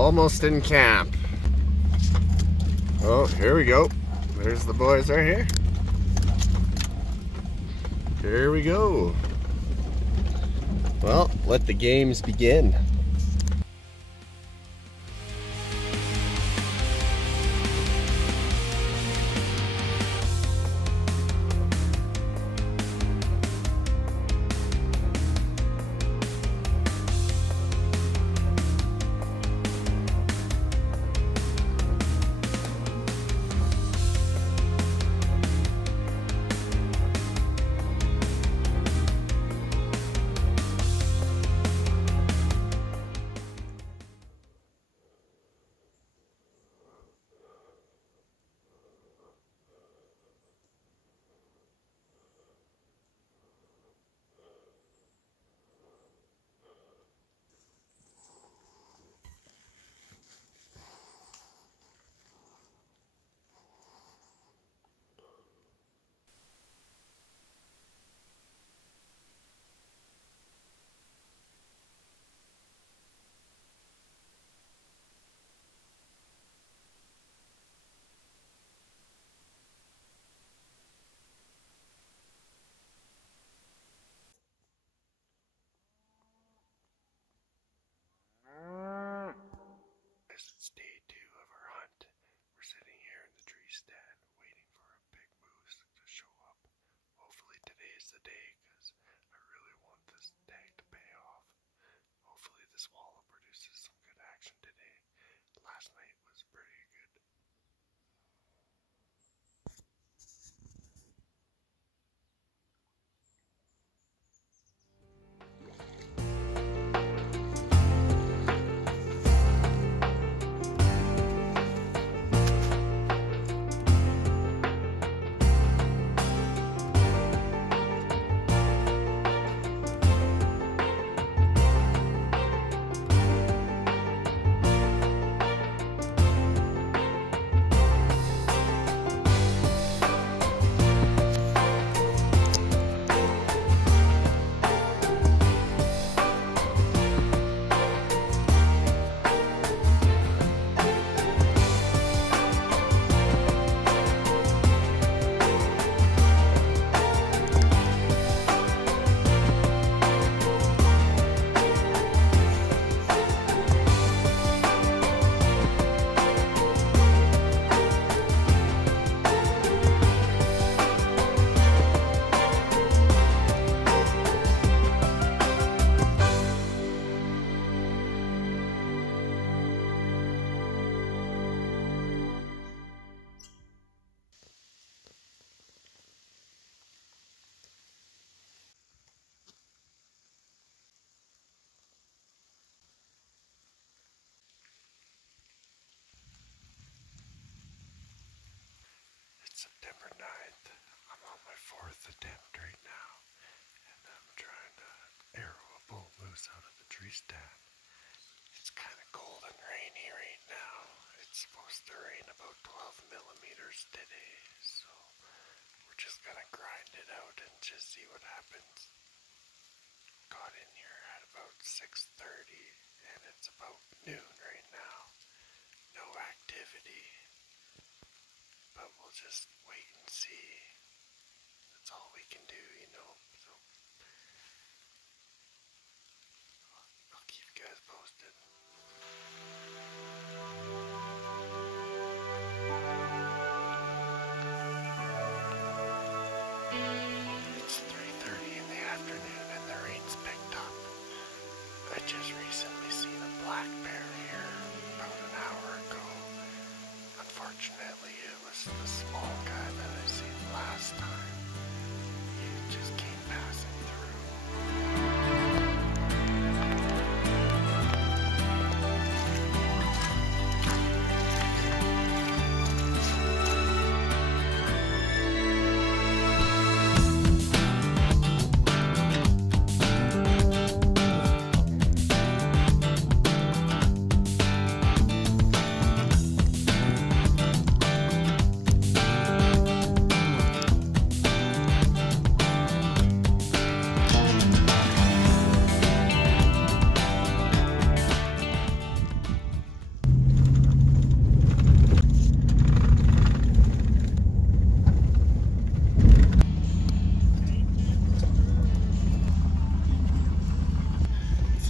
Almost in camp. Oh, here we go. There's the boys right here. Here we go. Well, let the games begin. It's day 2 of our hunt. We're sitting here in the tree stand waiting for a big moose to show up. Hopefully today is the day because I really want this tag to pay off. Hopefully this wallow produces some good action today. Last night was pretty good. September 9th. I'm on my 4th attempt right now, and I'm trying to arrow a bull moose out of the tree stand. It's kind of cold and rainy right now. It's supposed to rain about 12 millimeters today, so we're just gonna grind it out and just see what happens. Got in here at about 6:30, and it's about noon right now. No activity. But we'll just wait and see. That's all we can do, you know. So I'll keep you guys posted. It's 3:30 in the afternoon and the rain's picked up. I just recently seen a black bear here about an hour ago. Unfortunately, it was the small guy that I seen last time. He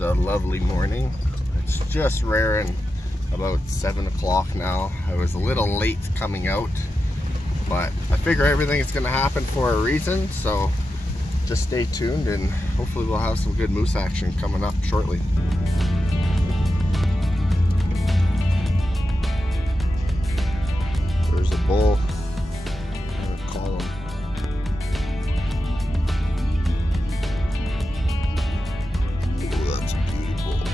It's a lovely morning. It's just rearing about 7 o'clock now. I was a little late coming out, but I figure everything is going to happen for a reason, so just stay tuned and hopefully we'll have some good moose action coming up shortly. There's a bull and a column. Oh, that's a beautiful bull.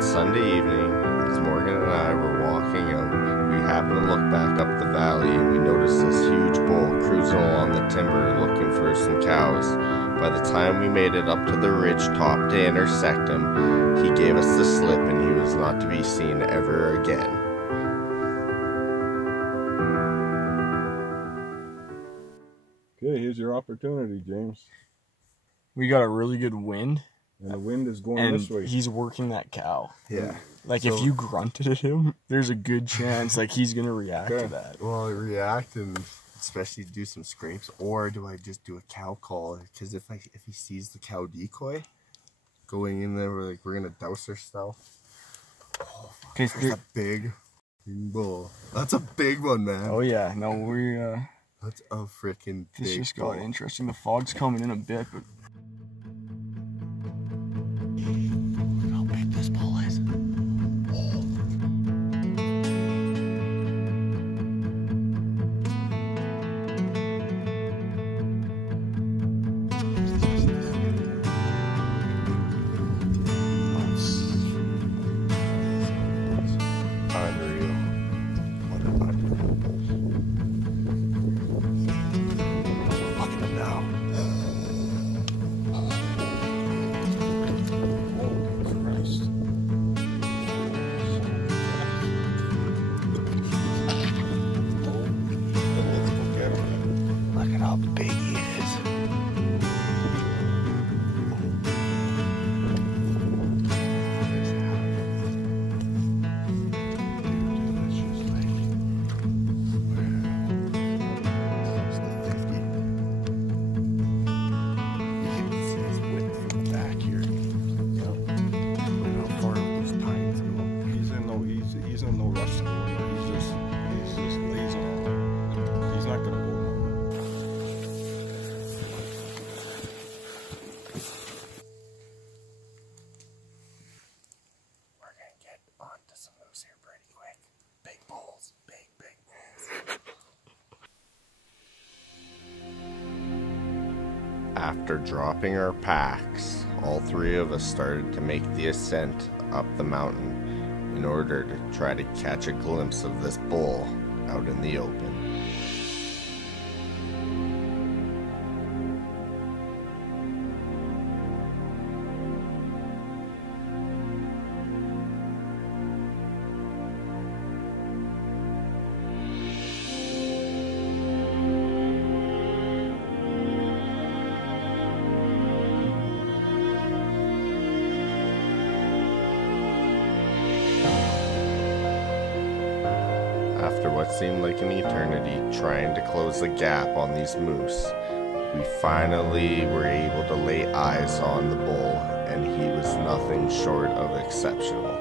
Sunday evening, as Morgan and I were walking out, we happened to look back up the valley and we noticed this huge bull cruising along the timber looking for some cows. By the time we made it up to the ridge top to intersect him, he gave us the slip and he was not to be seen ever again. Okay, here's your opportunity, James. We got a really good wind. And the wind is going and this way. He's working that cow. Yeah. Like, so, if you grunted at him, there's a good chance, like, he's going to react to that. Well, react and especially do some scrapes. Or do I just do a cow call? Because if he sees the cow decoy going in there, we're going to douse our stuff. Oh, there's a big bull. That's a big one, man. Oh, yeah. No, we, that's a freaking big This just bull. got interesting. The fog's coming in a bit, but... Look how big this bull is. Oh. Unreal. What a body. Look at him now. Look at how big he is. He's in no rush to go in there. He's just lazing around. He's not gonna go nowhere. We're gonna get onto some moose here pretty quick. Big bulls, big bulls. After dropping our packs, all three of us started to make the ascent up the mountain in order to try to catch a glimpse of this bull out in the open. After what seemed like an eternity trying to close the gap on these moose, we finally were able to lay eyes on the bull, and he was nothing short of exceptional.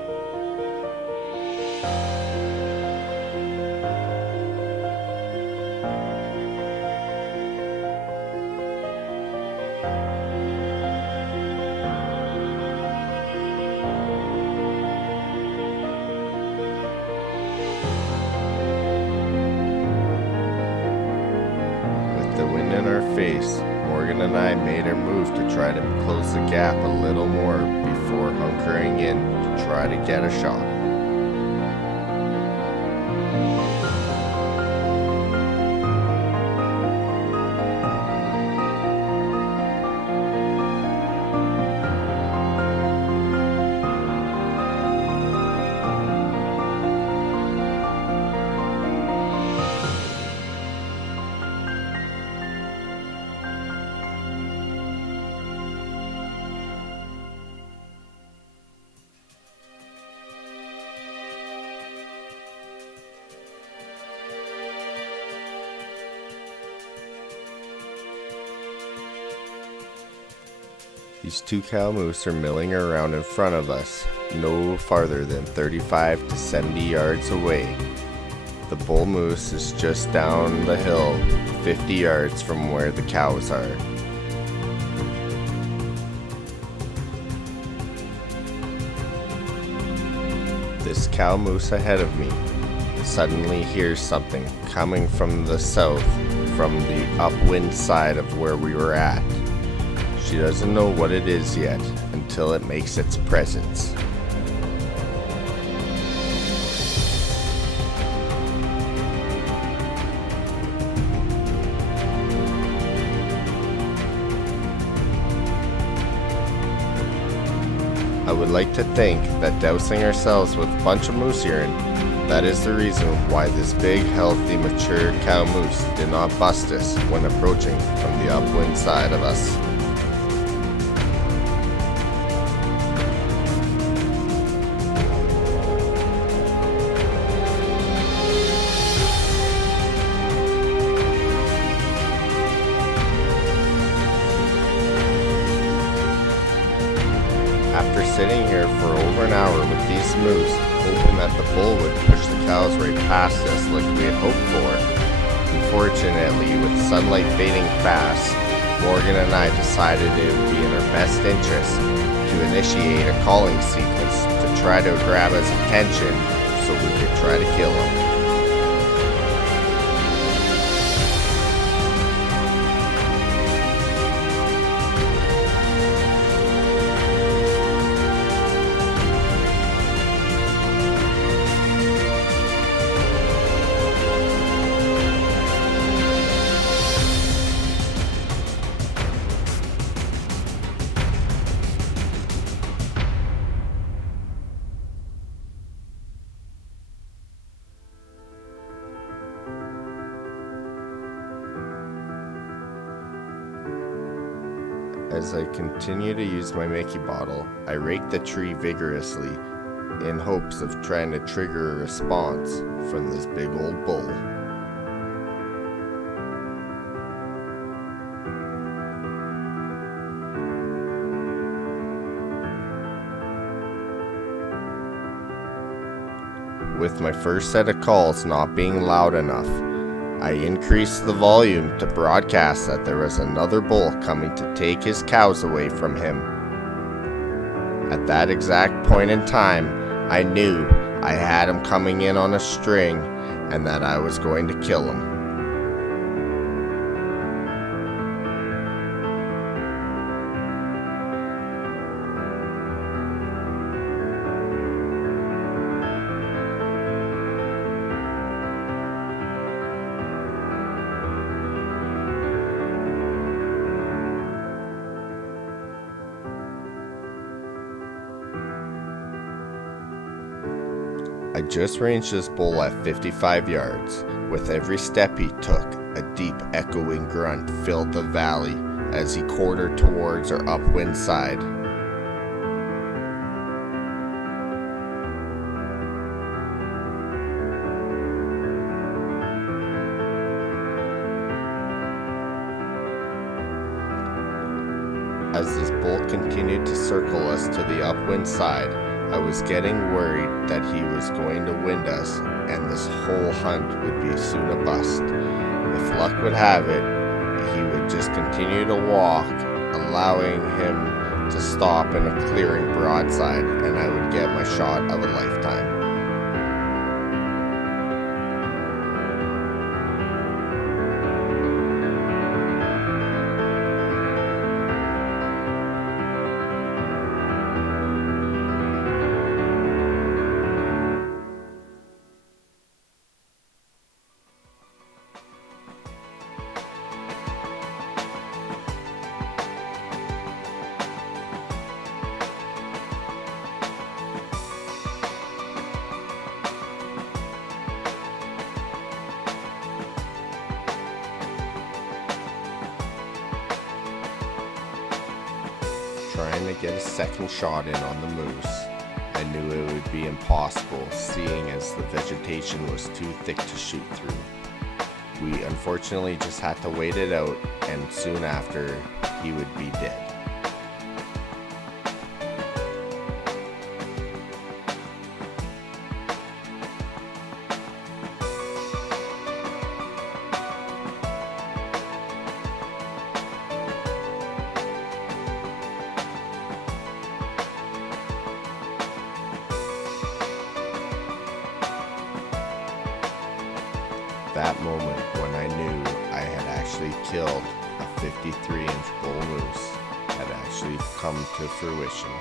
wind in our face, Morgan and I made our move to try to close the gap a little more before hunkering in to try to get a shot. These two cow moose are milling around in front of us, no farther than 35 to 70 yards away. The bull moose is just down the hill, 50 yards from where the cows are. This cow moose ahead of me suddenly hears something coming from the south, from the upwind side of where we were at. She doesn't know what it is yet until it makes its presence. I would like to think that dousing ourselves with a bunch of moose urine, that is the reason why this big, healthy, mature cow moose did not bust us when approaching from the upwind side of us. After sitting here for over an hour with these moose, hoping that the bull would push the cows right past us like we had hoped for, unfortunately, with sunlight fading fast, Morgan and I decided it would be in our best interest to initiate a calling sequence to try to grab his attention so we could try to kill him. As I continue to use my Mickey bottle, I rake the tree vigorously in hopes of trying to trigger a response from this big old bull. With my first set of calls not being loud enough, I increased the volume to broadcast that there was another bull coming to take his cows away from him. At that exact point in time, I knew I had him coming in on a string and that I was going to kill him. I just ranged this bull at 55 yards. With every step he took, a deep echoing grunt filled the valley as he quartered towards our upwind side. As this bull continued to circle us to the upwind side, I was getting worried that he was going to wind us and this whole hunt would be soon a bust. If luck would have it, he would just continue to walk, allowing him to stop in a clearing broadside, and I would get my shot of a lifetime. trying to get a second shot in on the moose. I knew it would be impossible, seeing as the vegetation was too thick to shoot through. We unfortunately just had to wait it out, and soon after, he would be dead. That moment when I knew I had actually killed a 53-inch bull moose had actually come to fruition.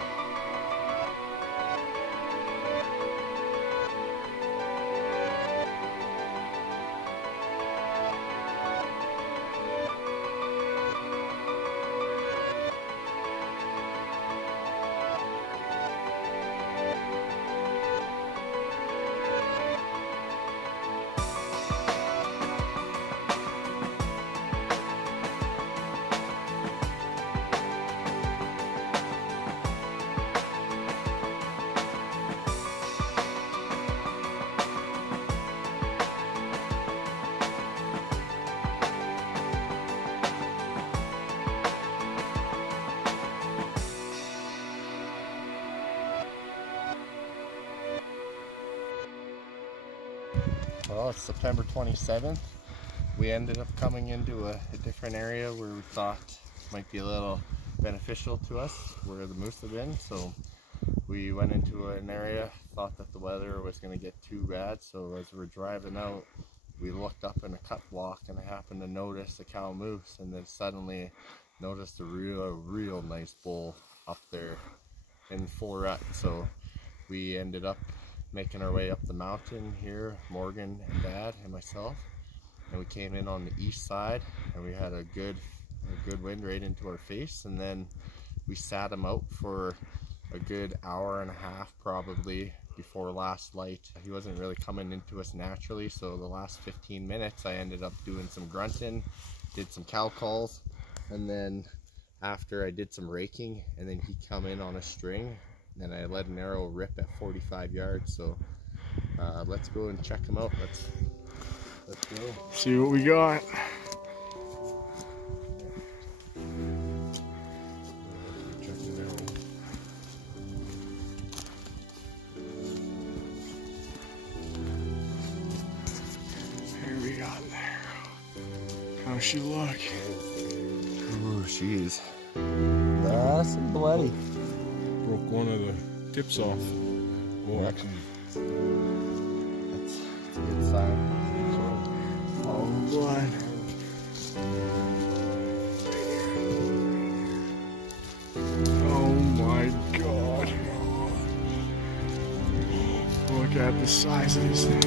Well, it's September 27th. We ended up coming into a different area where we thought might be a little beneficial to us, where the moose have been. So we went into an area, thought that the weather was going to get too bad. So as we were driving out, we looked up in a cut block and I happened to notice a cow moose, and then suddenly noticed a real nice bull up there in full rut. So we ended up making our way up the mountain here, Morgan and Dad and myself, and we came in on the east side, and we had a good wind right into our face, and then we sat him out for a good hour and a half probably before last light. He wasn't really coming into us naturally, so the last 15 minutes I ended up doing some grunting, did some cow calls, and then after I did some raking, and then he come in on a string, and I let an arrow rip at 45 yards. So let's go and check him out. Let's go. See what we got. Here we got there. How's she look? Ooh, she's nice and bloody. Broke one of the tips off. Oh, actually, That's a good sign. Oh, blood. Oh my God. Look at the size of this thing.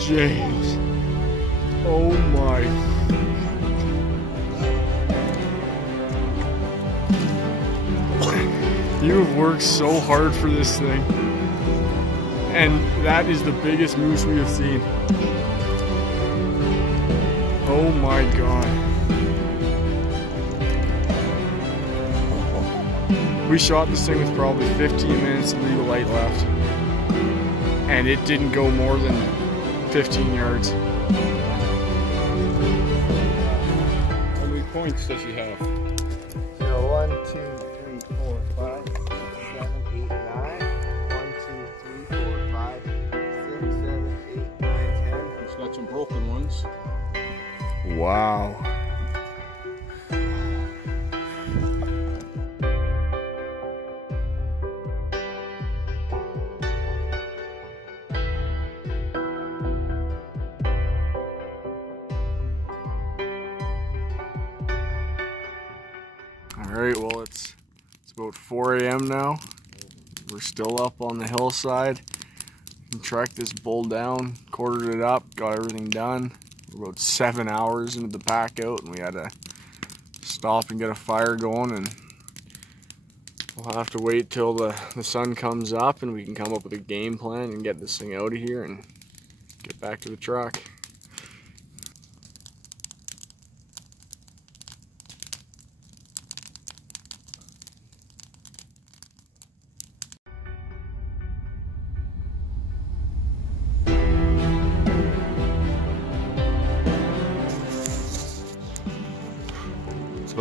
James. Oh my. You have worked so hard for this thing. And that is the biggest moose we have seen. Oh my God. We shot this thing with probably 15 minutes of legal light left. And it didn't go more than 15 yards. how many points does he have? So 1, 2, 3, 4, 5, 6, 7, 8, 9. 1, 2, 3, 4, 5, 6, 7, 8, 9, 10. He's got some broken ones. Wow. Alright, well it's about 4 a.m. now. We're still up on the hillside. We tracked this bull down, quartered it up, got everything done. We're about 7 hours into the pack out, and we had to stop and get a fire going, and we'll have to wait till the sun comes up and we can come up with a game plan and get this thing out of here and get back to the truck.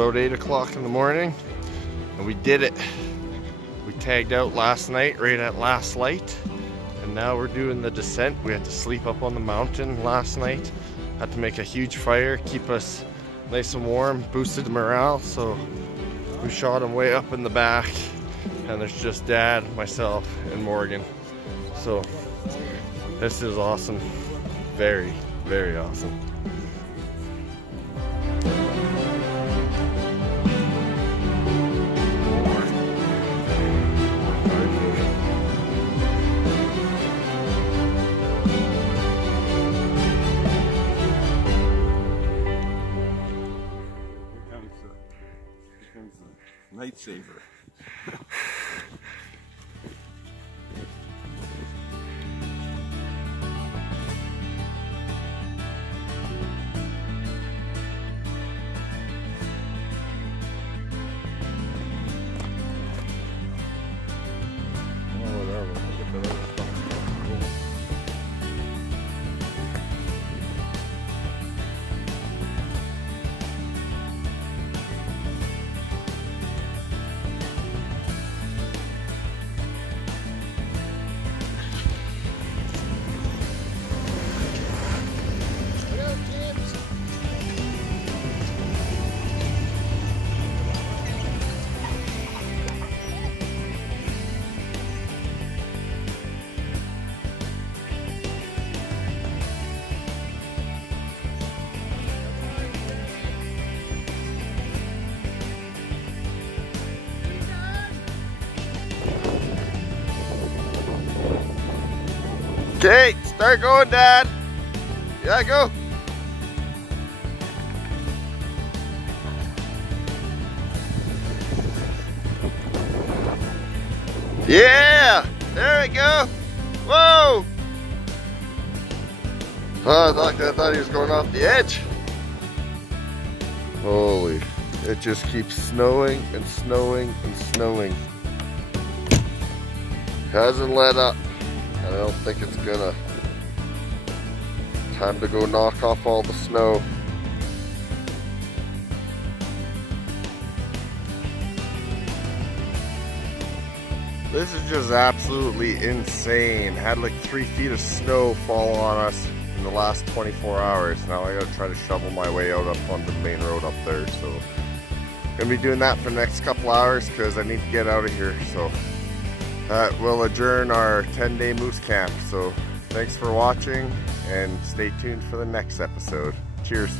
about 8 o'clock in the morning, and we did it. We tagged out last night right at last light, and now we're doing the descent. We had to sleep up on the mountain last night. Had to make a huge fire, keep us nice and warm, boosted morale, so we shot him way up in the back, and there's just Dad, myself, and Morgan. So this is awesome. Very, very awesome. Lightsaber. Okay, start going, Dad. Yeah, go. Yeah, there we go. Whoa. Oh, I thought he was going off the edge. Holy, it just keeps snowing and snowing and snowing. Hasn't let up. I don't think it's gonna. Time to go knock off all the snow. This is just absolutely insane. Had like 3 feet of snow fall on us in the last 24 hours. Now I gotta try to shovel my way out up on the main road up there. So gonna be doing that for the next couple hours because I need to get out of here. So that will adjourn our 10-day moose camp. So thanks for watching and stay tuned for the next episode. Cheers.